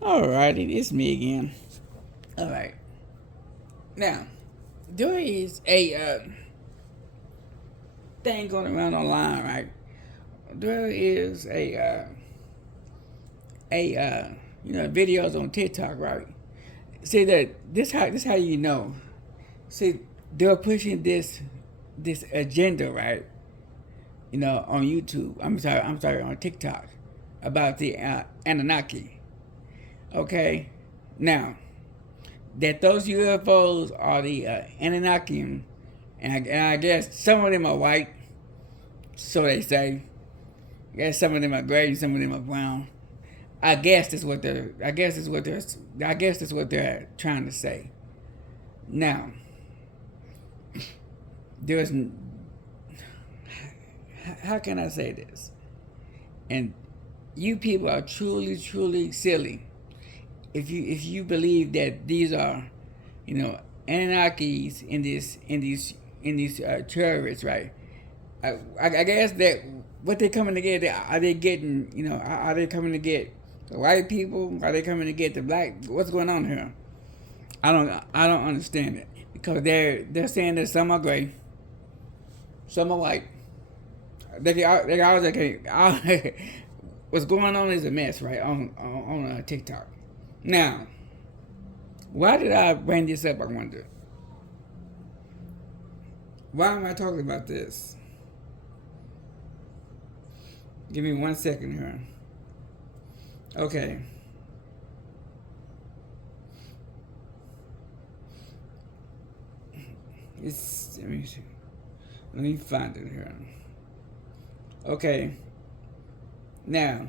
Alrighty, it's me again. Alright. Now, there is a thing going around online, right? There is videos on TikTok, right? See that this how you know. See, they're pushing this agenda, right? On YouTube. I'm sorry, on TikTok about the Anunnaki. Okay, now that those UFOs are the Anunnaki, and I guess some of them are white, so they say. I guess some of them are gray, and some of them are brown. I guess that's what they're. I guess that's what they're. I guess that's what they're trying to say. Now, there's. How can I say this? And you people are truly, truly silly if you believe that these are, Anunnakis in these terrorists, right? I guess that what they coming to get, are they getting, are they coming to get the white people? Are they coming to get the black? What's going on here? I don't understand it, because they're saying that some are gray, some are white. They always like, what's going on is a mess, right? On TikTok. Now, why did I bring this up? I wonder. Why am I talking about this? Give me 1 second here. Okay. Let me see. Let me find it here. Okay. Now,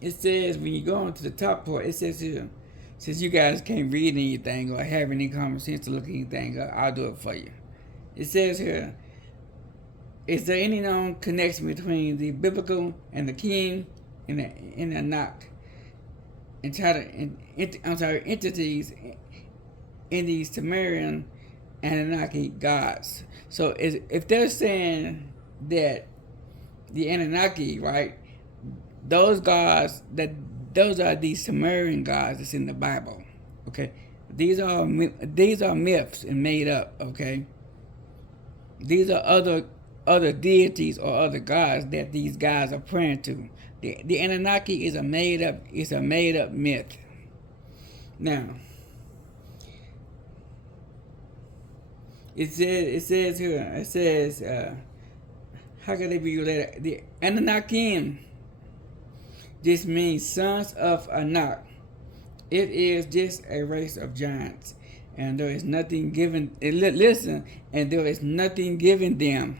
it says when you go into the top part, it says here, since you guys can't read anything or have any common sense to look anything up, I'll do it for you. It says here, is there any known connection between the biblical and the king and the Anak entities in these Sumerian Anunnaki gods? So if they're saying that the Anunnaki, right, those gods, those are the Sumerian gods that's in the Bible, okay? These are myths and made up, okay? These are other deities or other gods that these guys are praying to. The Anunnaki is a made up myth. Now, it says here, how can they be related? The Anunnaki, this means sons of Anak. It is just a race of giants, and there is nothing given. Listen, and there is nothing given them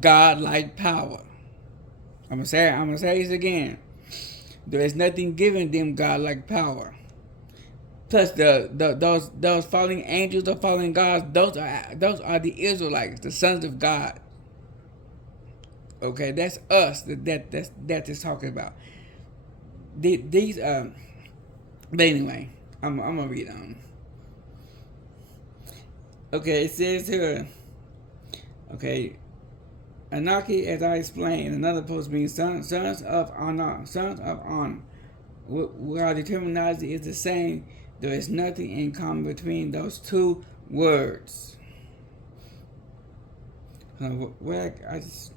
God-like power. I'm gonna say this again. There is nothing given them God-like power. Plus, those fallen angels or fallen gods, those are the Israelites, the sons of God. Okay, that's us that is talking about. These but anyway, I'm gonna read on. Okay, it says here. Okay, Anarchy, as I explained, another post means sons of honor, sons of honor. While the terminology is the same, there is nothing in common between those two words. Where I just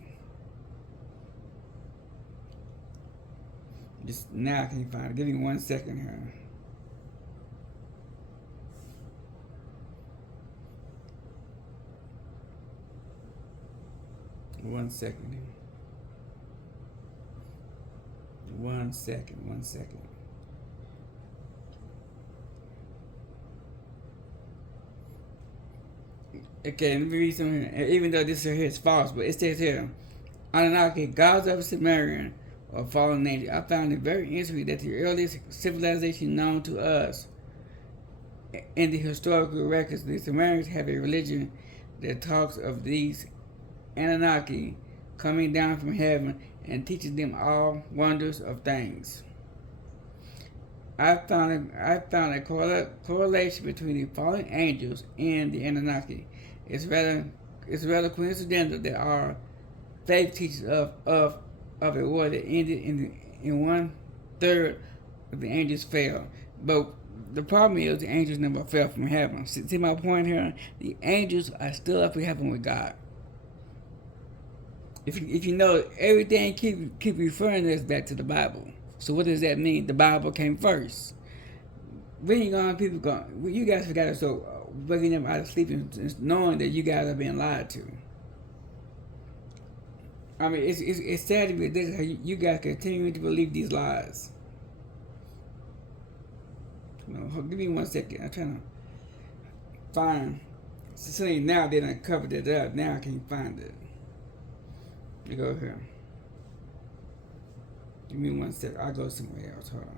now I can't find it. Give me 1 second here. One second. 1 second. 1 second. Okay, let me read something here. Even though this here is false, but it says here, Anunnaki, gods of Sumerian, or fallen angels. I found it very interesting that the earliest civilization known to us in the historical records, the Sumerians have a religion that talks of these Anunnaki coming down from heaven and teaching them all wonders of things. I found a correlation between the fallen angels and the Anunnaki. It's rather coincidental that our faith teaches of a war that ended in 1/3 The angels fell. But the problem is the angels never fell from heaven. See my point here? The angels are still up in heaven with God. If you know, everything keep referring us back to the Bible. So what does that mean? The Bible came first. Reading on, people going, you guys forgot it, so waking them out of sleep and knowing that you guys are being lied to. I mean, it's sad to be ridiculous how you guys continue to believe these lies. Give me 1 second. I'm trying to find. So now they done covered it up. Now I can't find it. You go here. Give me 1 second. I'll go somewhere else. Hold on.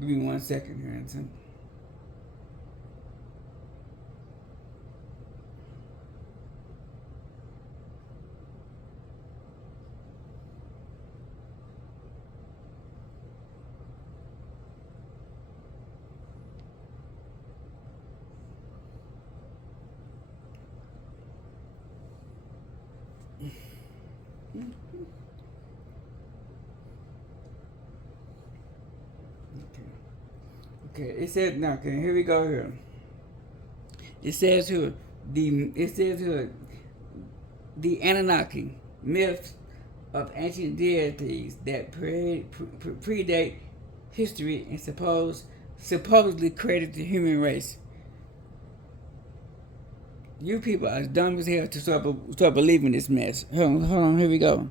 Give me 1 second here, Anton. Okay, it says now. Okay, here we go. Here it says here the Anunnaki myths of ancient deities that predate history and supposedly created the human race. You people are dumb as hell to start believing this mess. Hold on, here we go.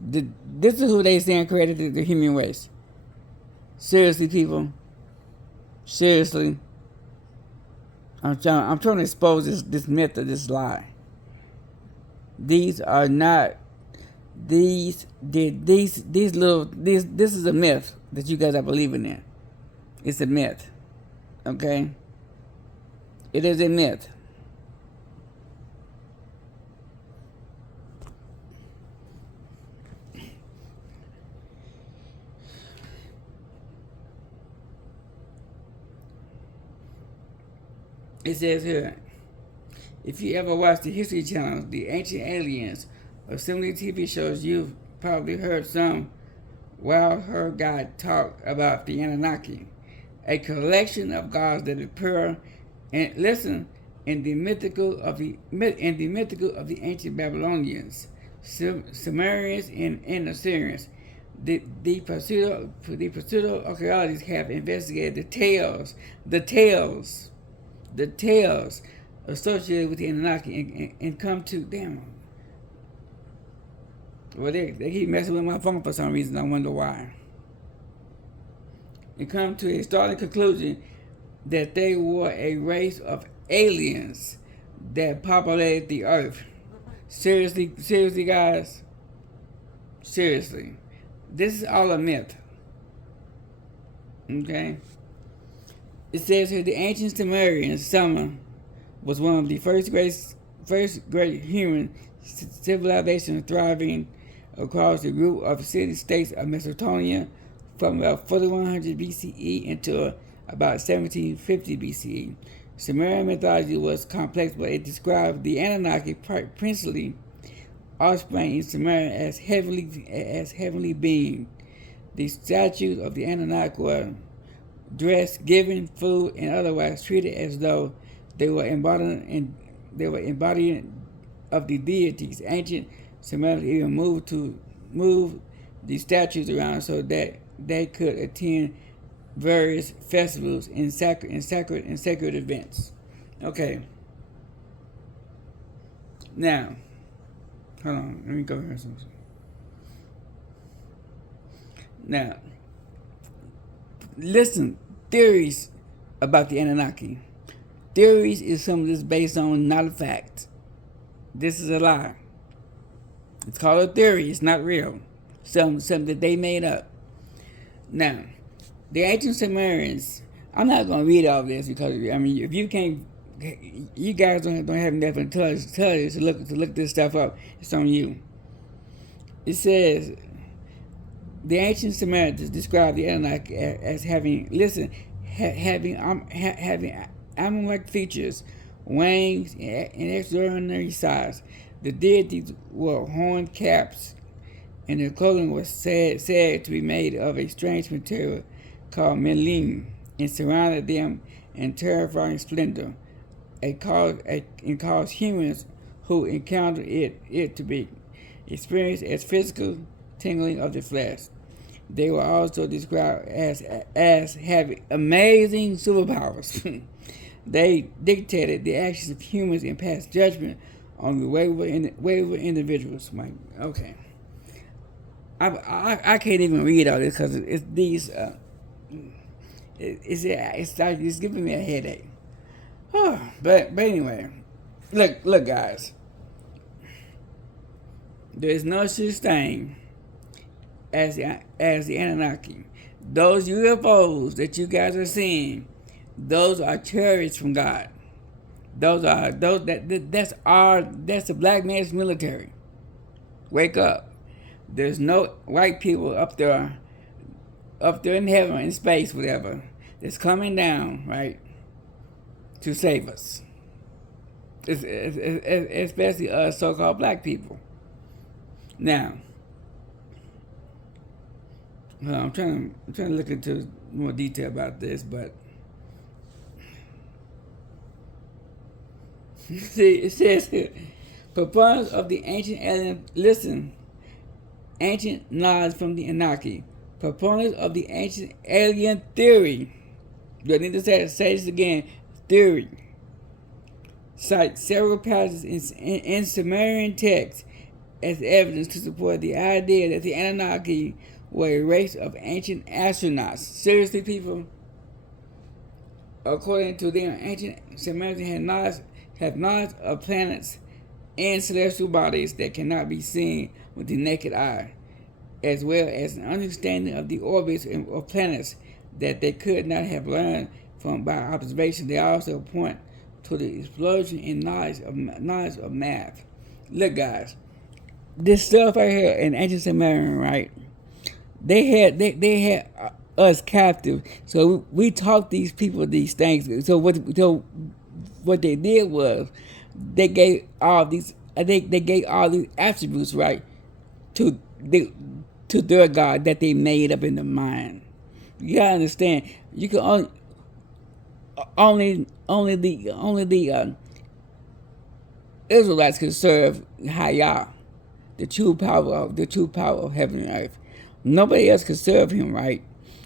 This is who they saying created the human race. Seriously, people. Seriously. I'm trying to expose this myth or this lie. These are not this is a myth that you guys are believing in. It's a myth. Okay? It is a myth. It says here, if you ever watch the History Channel, the Ancient Aliens, or similar TV shows, you've probably heard some heard God talk about the Anunnaki, a collection of gods that appear and listen in the mythical of the ancient Babylonians, Sumerians, and Assyrians. The pseudo archaeologists have investigated the tales associated with the Anunnaki and come to well, they keep messing with my phone for some reason. I wonder why. And come to a startling conclusion that they were a race of aliens that populated the earth. Seriously, guys. Seriously, this is all a myth. Okay. It says here the ancient Sumerian Sumer was one of the first great human civilizations thriving across the group of city-states of Mesopotamia from about 4100 BCE until about 1750 BCE. Sumerian mythology was complex, but it described the Anunnaki princely offspring in Sumeria as heavenly beings. The statues of the Anunnaki were dressed, given food, and otherwise treated as though they were embodying of the deities. Ancient Sumerians even moved the statues around so that they could attend various festivals and sacred events. Okay. Now, hold on. Let me go here. Now, listen. Theories about the Anunnaki. Theories is something that's based on not a fact. This is a lie. It's called a theory. It's not real. Something that they made up. Now, the ancient Sumerians. I'm not going to read all this because if you can't, you guys don't have enough intelligence to look this stuff up. It's on you. It says the ancient Sumerians described the Anunnaki as having Anunnaki features, wings, and extraordinary size. The deities wore horned caps, and their clothing was said to be made of a strange material called melim, and surrounded them in terrifying splendor. And caused humans who encountered it to be experienced as physical tingling of the flesh. They were also described as having amazing superpowers. They dictated the actions of humans and passed judgment on the wayward individuals. Okay, I can't even read all this because it's these. It's giving me a headache. But anyway, look, guys. There is no such thing as the Anunnaki. Those UFOs that you guys are seeing, those are chariots from God. That's the black man's military. Wake up. There's no white people up there in heaven, in space, whatever, that's coming down, right, to save us. Especially us so-called black people. Now, I'm trying to look into more detail about this, but see, it says here, proponents of the ancient alien, listen, ancient knowledge from the Anunnaki, proponents of the ancient alien theory, do I need to say this again, theory, cite several passages in Sumerian texts as evidence to support the idea that the Anunnaki were a race of ancient astronauts. Seriously, people? According to them, ancient Sumerians have knowledge of planets and celestial bodies that cannot be seen with the naked eye, as well as an understanding of the orbits of planets that they could not have learned from by observation. They also point to the explosion in knowledge of math. Look, guys, this stuff right here in ancient Sumerian, right? They had us captive, so we taught these people these things. So what they did was they gave all these attributes, right, to their God that they made up in the mind. You gotta understand. You can only the Israelites could serve Hayah, the true power of heaven and earth. Nobody else could serve him, right?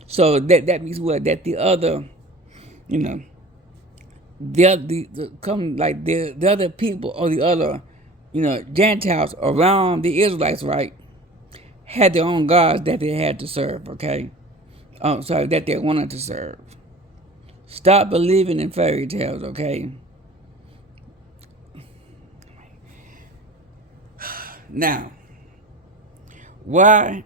So that means what? That the other, the other people or the other, Gentiles around the Israelites, right, had their own gods that they had to serve. Okay, that they wanted to serve. Stop believing in fairy tales, okay? Now, why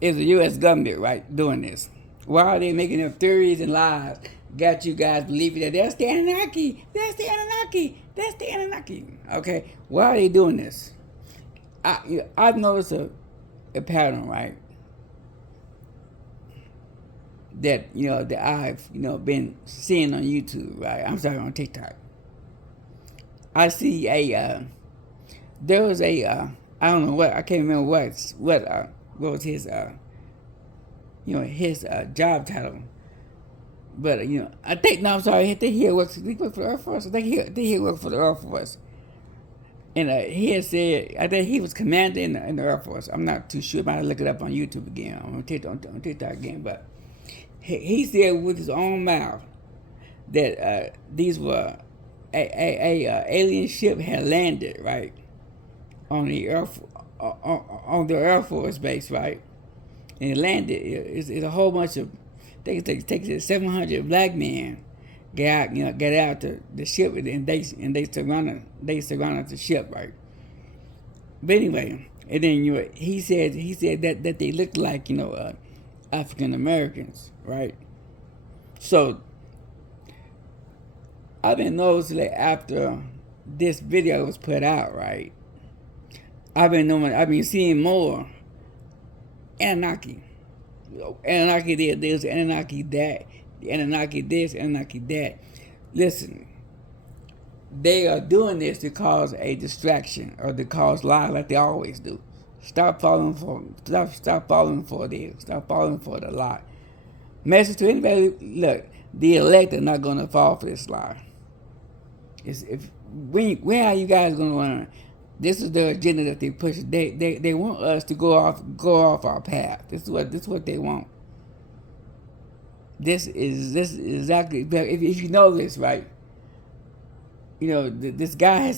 is the U.S. government, right, doing this? Why are they making up theories and lies? Got you guys believing that that's the Anunnaki, that's the Anunnaki, that's the Anunnaki. Okay, why are they doing this? I've noticed a pattern, right? That I've been seeing on YouTube, right? I'm sorry, on TikTok. I see there was I don't know what, I can't remember what was his his job title, but I think, no, I'm sorry, I think he worked for the Air Force. I think he worked for the Air Force, and he had said, I think he was commander in the Air Force. I'm not too sure. I might look it up on YouTube again, on TikTok again, but he said with his own mouth that these were a alien ship had landed, right, on the Air Force base, right, and it landed. It's a whole bunch of, I think it takes 700 black men get out the ship, and they surrounded the ship, right. But anyway, and then he said that they looked like African Americans, right. So I've been noticing that after this video was put out, right, I've been seeing more Anunnaki. Anunnaki this, Anunnaki that, Anunnaki this, Anunnaki that. Listen, they are doing this to cause a distraction or to cause lies like they always do. Stop falling for this. Stop falling for the lie. Message to anybody: look, the elect are not going to fall for this lie. When are you guys going to learn? This is the agenda that they push. They want us to go off our path. This is what they want. This is exactly. If you know this, right? You know this guy.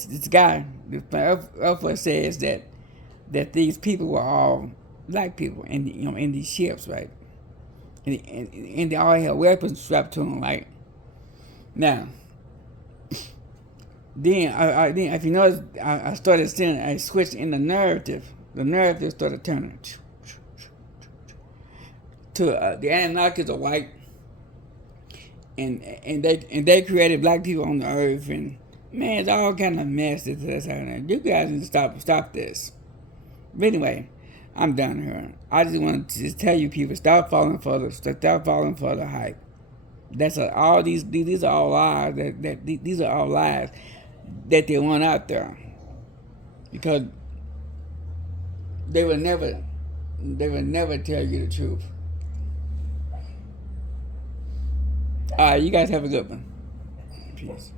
The Air Force says that these people were all black people, and in these ships, right? And they all had weapons strapped to them, right? Now, then if you notice, I started seeing a switch in the narrative. The narrative started turning to the Anunnaki are white, and they created black people on the earth, and man, it's all kind of mess that's happening. You guys need to stop this. But anyway, I'm done here. I just wanted to just tell you people, stop falling for the hype. That's all these are all lies these are all lies that they want out there, because they will never tell you the truth. All right, you guys have a good one. Peace.